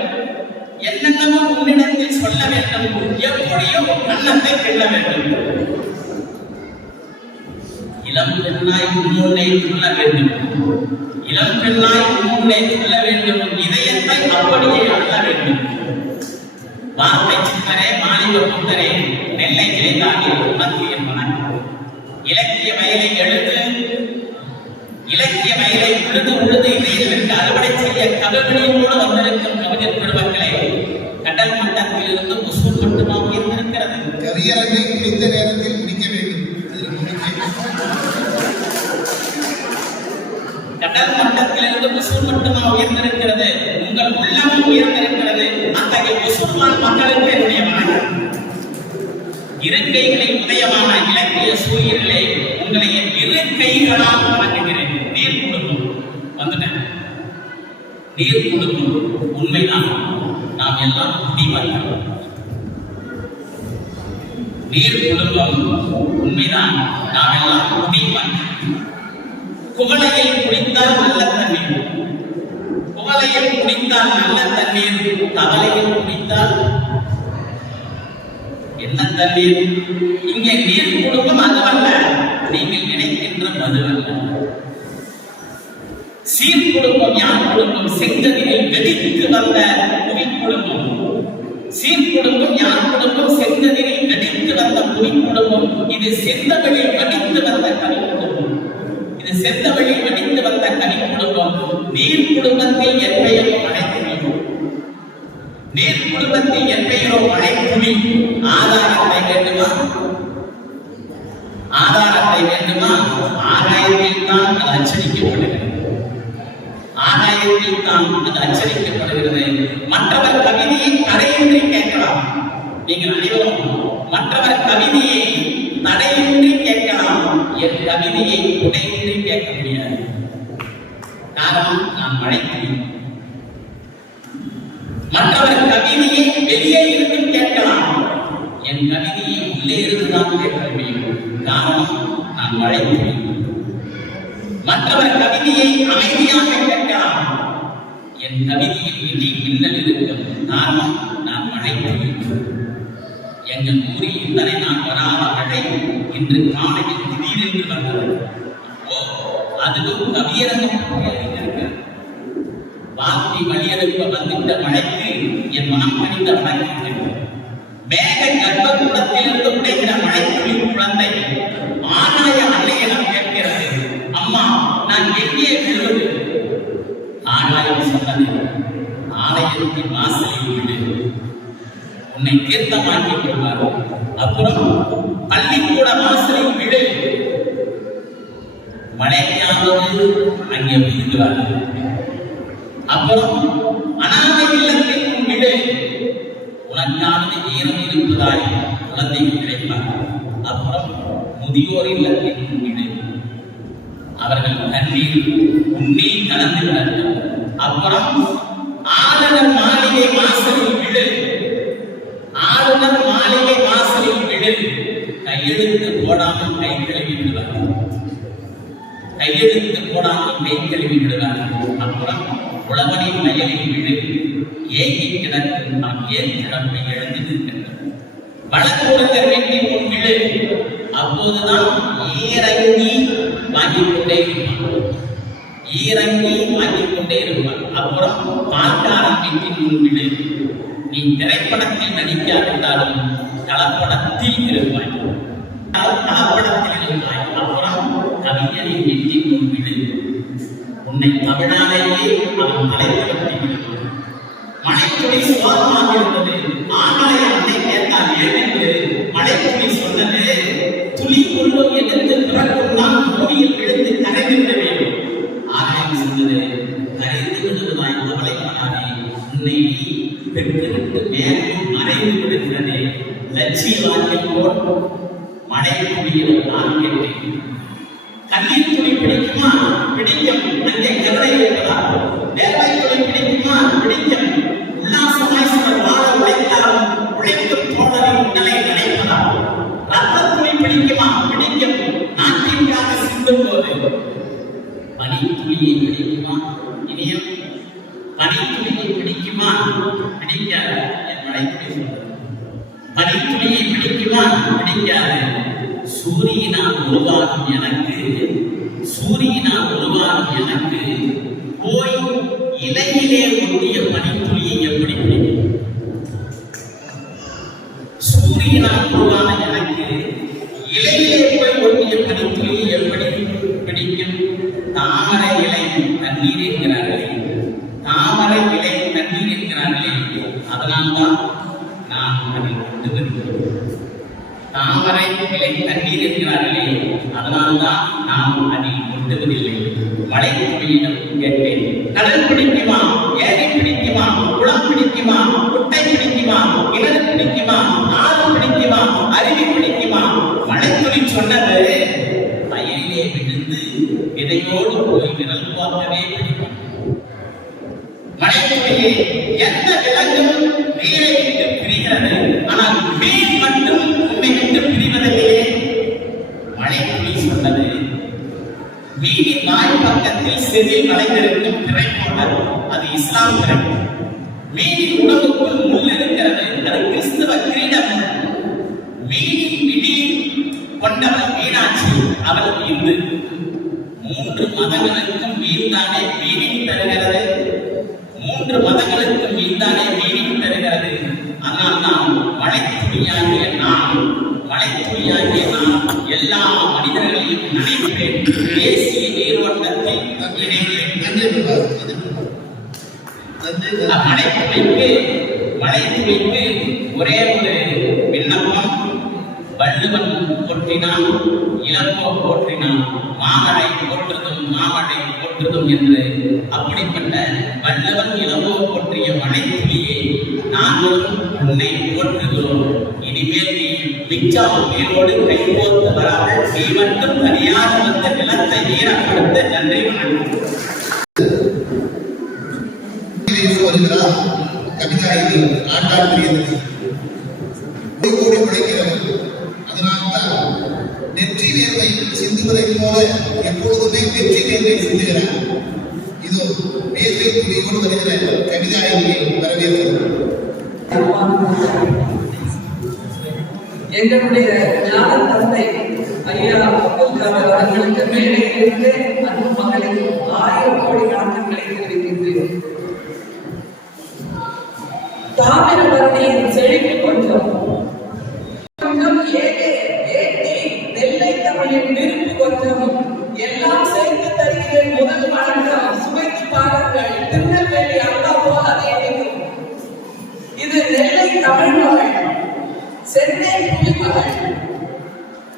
என்னென்னவோ உன்னிடத்தில் சொல்ல வேண்டும், எப்படியோ கண்ணத்தை கிள்ள வேண்டும். இளம் பெண்ணாய் உன்னுடைய சொல்ல வேண்டும், இளம் பெண்ணாய் உன்னுடைய சொல்ல வேண்டும், இதயத்தை அப்படியே அள்ள வேண்டும். வார்த்தை சித்தரே மாநில புத்தரே நெல்லை கிளைந்தாகி உனக்கு என் வணக்கம். இலக்கிய வயலை எழுது, இலக்கிய வயலை உழுது உழுது இதயத்திற்கு அறுவடை செய்ய கவிதையோடு வந்திருக்கும் கவிஞர் பெருமக்களே, கடல் மட்டத்தில் இருந்து முசூல் மட்டுமாக இருந்திருக்கிறது. கவியரங்கை குறித்த நேரத்தில் முடிக்க வேண்டும். கடல் மட்டத்திலிருந்து முசூல் மட்டுமாக உயர்ந்திருக்கிறது. உங்கள் உள்ளமும் உயர்ந்திருக்கிறது. அத்தகைய முசூல்மான் மக்களுக்கு என்னுடைய வணக்கம். இருக்கைகளில் உதயமான இலக்கிய சூரியர்களே, உங்களை என் இரு கைகளால் வணங்குகிறேன். நீர் குடும்பம் வந்துட்டேன், நீர் குடும்பம் உண்மைதான். நாம் எல்லாம் குடிமக்கள். நீர் குடும்பம் உண்மைதான், நாம் எல்லாம் குடிமக்கள். குவளையில் குடித்தால் நல்ல தண்ணீர், குவளையில் குடித்தால் நல்ல தண்ணீர், கவலையில் குடித்தால் என்ன தண்ணீர்? இங்கே நீர் குடும்பம் அதுவல்ல, நீங்கள் நினைக்கின்ற மதுவல்ல. சீர் குடும்பம் யார் குடும்பம்? செங்கதிரில் வெடித்து வந்த புவி குடும்பம். சீர் குடும்பம் யார் குடும்பம்? செங்கதிரில் வெடித்து வந்த புவி குடும்பம். இது செந்தமிழில் வெடித்து வந்த கவி குடும்பம். இது செந்தமிழில் வெடித்து வந்த கவி குடும்பம். நீர் குடும்பத்தில் என் பெயரோ மழைத்துளி, நீர் குடும்பத்தில் என் பெயரோ மழைத்துளி. ஆதாரத்தை வேண்டுமா? ஆதாரத்தை வேண்டுமா? ஆகாயத்தில் தான் அது அச்சடிக்கப்படுகிறது, ஆகாயத்தில் தான் அது அச்சடிக்கப்படுகிறது. மற்றவர் கவிதையை தடையின்றி கேட்கலாம். நீங்கள் அனைவரும் மற்றவர் கவிதையை தடையின்றி கேட்கலாம், என் கவிதையை துடையின்றி கேட்க முடியாது. காரணம், நான் மழைத்துளி. மற்றவர் கவிதையை வெளியே இருந்து கேட்கலாம், என் கவிதையை உள்ளே இருந்துதான் கேட்க முடியும். காரணம், நான் மழைத்துளி. மற்றவர் கவிதையை அமைதியாக கேட்கலாம், என் கவிதையில் இடி மின்னல் இருக்கும். காரணம், நான் மழைத்துளி. எங்கள் ஊரில் இத்தனை நாள் வராத மழை இன்று காலையில் திடீரென்று வந்தது. அதுவும் கவியரங்கம் இருக்கிறது. வார்த்தை வழியெடுக்க வந்திட்ட மழைக்கு என் மனம் கணிந்த வணங்குகிறது. மேக கர்ப்பக்கூடத்திலிருந்து உடைகிற மழைத்துளின் குழந்தை ஆனாய அன்னையிடம் கேட்கிறது, அம்மா நான் எங்கே விழுவது? ஆனாயம் சொன்னது, ஆலயத்தின் வாசலில் விடு. உன்னை தீர்த்தமாக்கிக் கொள்வார். அப்புறம் பள்ளிக்கூட வாசலில் விடு, மழைக்காவது அங்கே விடுவார். அப்புறம் அனாதை இல்லத்தில் விடு, உனக்காவது ஈரம் இருப்பதாய் குழந்தை கிடைப்பார். அப்புறம் முதியோர் இல்லத்தில் விடு, அவர்கள் கண்ணீர் உன்னில் கலந்து விடார்கள். அப்புறம் ஆளுநர் மாளிகை வாசலில் விடு, ஆளுநர் மாளிகை வாசலில் விடு, கையெழுத்து போடாமல் கை கழுவி விடுவார்கள். கையெழுத்து போடாமல் கை கழுவி விடுவார்கள். அப்புறம் உழவனின் வயலில் விடு, ஏங்கி கிடக்கும் நாம் ஏன் கிடப்பை எழுந்து நிற்கின்றோம். வழக்குரைஞர் வீட்டில் முன் விடு, அப்போதுதான் ஈரங்கி வாங்கிக் கொண்டே இருப்பான். ஈரங்கி வாங்கிக் கொண்டே இருப்பான். அப்புறம் பால்காரன் வீட்டில் முன் விடு, நீ திரைப்படத்தில் நடிக்காவிட்டாலும் கலப்படத்தில் இருப்பாய், கலப்படத்தில் இருப்பாய். அப்புறம் கவிஞரின் வீட்டில் முன் விடு, உன்னை தமிழாலேயே அவன் தலைப்படுத்தி விடுவான். மழைத்துளி சுவாசமாக இருந்தது. ஆண்களை அன்னை கேட்டால் ஏனென்று மழைத்துளி சொன்னது, துளி கொள்ளும் எதிர்த்து பிறக்கும் தான் பூமியில் விழுந்து கரைந்து விட வேண்டும். ஆலயம் சொன்னது, கரைந்து விடுவதாய் கவலைப்படாதே, உன்னை பெற்றுவிட்டு மேலும் மறைந்து விடுகிறது. லட்சிய வாக்கியம் போல் மழைத்துளியில் நான் கேட்டேன். கண்ணீர் துளி பிடிக்குமா? பிடிக்கும். அங்கே கவலை இருப்பதா? வேலை துளி பிடிக்குமா? பிடிக்கும். உல்லாசமாய் சிலர் வாழ உழைத்தாலும் உழைக்கும் தோழரின் உடலை நினைப்பதா? ரத்த துளி பிடிக்குமா? பிடிக்கும். நாட்டிற்காக சிந்தும் போது பனி துளியை பிடிக்குமா? இனியும் பனி துளியை பிடிக்குமா? பிடிக்காது. என் மழைத்துளி சொல்றது பனித்துளியை பிடிக்குமா? பிடிக்காது. சூரியனால் உருவாகும் எனக்கு, சூரியனால் உருவாகும் எனக்கு போய் இலையிலே ஒட்டிய பனித்துளியை எப்படி பிடிக்கும்? சூரியனால் உருவான எனக்கு இலையிலே போய் ஒட்டிய பனித்துளியை எப்படி பிடிக்கும்? தாமரை இலை தண்ணீர் என்கிறார்களே, தாமரை இலை தண்ணீர் என்கிறார்களே, அதனால்தான் நான் அதை கொண்டு வருகிறேன். தாமரை இலை தண்ணீர் என்கிறார்களே, அதனால்தான் நாம் அதில் கொண்டுவதில்லை. மழை துளியிடம் கேட்டேன், கடல் பிடிக்குமா? ஏரி பிடிக்குமா? குளம் பிடிக்குமா? குட்டை பிடிக்குமா? கிணறு பிடிக்குமா? ஆறு பிடிக்குமா? அருவி பிடிக்குமா? மழை துளி சொன்னது, வயலிலே விழுந்து விதையோடு போய் விரல் பார்க்கவே பிடிக்கும். மழை துளியே, எந்த விலங்கும் நீரை விட்டு பிரிகிறது, ஆனால் மீன் மட்டும் உண்மை விட்டு பிரிவதில்லையே. மழை துளி சொன்னது, மீனின் நாய் பக்கத்தில் செதில் வளைந்திருக்கும் திரை போன்றது, அது இஸ்லாம் திரை. மீனின் உடம்புக்குள் முள் இருக்கிறது, அது கிறிஸ்தவ கிரீடம். மீனின் விழி கொண்டவள் மீனாட்சி, அவள் இந்து. 3 மதங்களுக்கும் மீன்தானே மீனிங் பெறுகிறது, 3 மதங்களுக்கு மீன்தானே மீனிங் பெறுகிறது. ஆனால் நாம் மழைத்துளியாகிய நாம், மழைத்துளியாகிய நாம் எல்லா மனிதர்களையும் நினைப்பேன், தேசிய நீரோட்டத்தில் இணைப்பேன். மழைத்துளிக்கு ஒரே ஒரு விண்ணப்பம், வள்ளுவன் போற்றினான், இளங்கோ போற்றினான், மாமழை போற்றுதும் மாமழை போற்றுதும் என்று. அப்படிப்பட்ட வள்ளுவன் இளங்கோ போற்றிய மழைத்துளியை நாங்களும் உன்னை போற்றுகிறோம். இனிமேல் நீ மிச்சம் நீரோடு கைகோர்த்து வராமல் நீ மட்டும் தனியாக வந்த நிலத்தை ஈரப்படுத்த நன்றி வணக்கம். கவிதா இது நாட்டாற்றியது கூடி உழைக்கிறவர். அதனால்தான் நெற்றி நேர்மை சிந்துவதைப் போல எப்பொழுதுமே வெற்றி நேர்மை சிந்துகிறார். இதோ வேர்வை துளியோடு வருகிற கவிதாயை வரவேற்கிறோம். எங்களுடைய ஞான தந்தை ஐயா அப்துல் கலாம் அவர்களுக்கு மேடையிலிருந்து அன்பு மகளிர் 1000 கோடி வணக்கங்களை தெரிவிக்கின்றேன். தாமிரபரணியின் செழிப்பு கொஞ்சம், நெல்லை தமிழின் விருப்பு கொஞ்சம், எல்லாம் சேர்த்து தருகிறேன் முதல் வணக்கம். சுவைத்து பாருங்கள், திருநெல்வேலி அண்ணா போல அதே இது நெல்லை தமிழ் மகள், சென்னை புலிமகள்,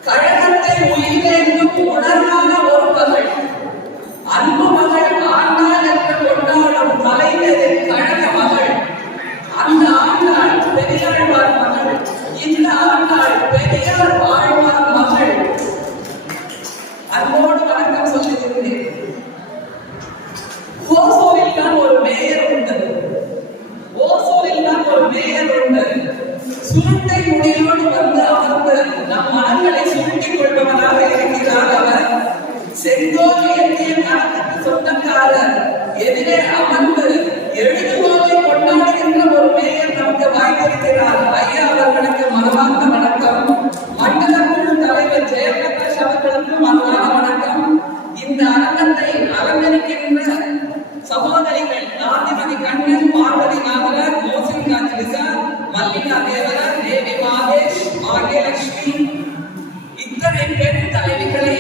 கழகத்தை உயிரென்றும் உணர்வான ஒரு மகள், அன்பு மகள், ஆண்டாள் என்று கொண்டாடும் தலைவரின் கழக மகள். அந்த ஆண்டாள் பெரியாழ்வார் மகள், இந்த ஆண்டாள் பெரியார் வாழ்வார் மகள். அன்போடு வணக்கம் சொல்லுகிறேன். ஓசூரில் தான் ஒரு மேயர் உண்டு. ஓசூரில் தான் ஒரு மேயர் உண்டு. சுருட்டை முடியோடு வந்து அமர்ந்து நம் மனங்களை சுருட்டிக் கொள்பவராக இருக்கிறார் அவர். செங்கோல் ஏற்றிய கணக்கு சொந்தக்காரர் எதிரே அமர்ந்து எழுதுகோலை கொண்டாடுகின்ற ஒரு மேயர் நமக்கு வாய்த்திருக்கிறார். ஐயா அவர்களுக்கு மனமார்ந்த வணக்கம். மண்டல குழு தலைவர் ஜெயபிரகாஷ் அவர்களுக்கு மனமான வணக்கம். இந்த அரங்கத்தை அலங்கரிக்கின்ற சகோதரிகள் காந்திமதி கண்ணன், பார்வதி நாகரர், மோசிங்கா திரிசா, மல்லிகா தேவரர், தேவி மாதேஷ், பாகியலட்சுமி, இத்தனை பெண் தலைவிகளை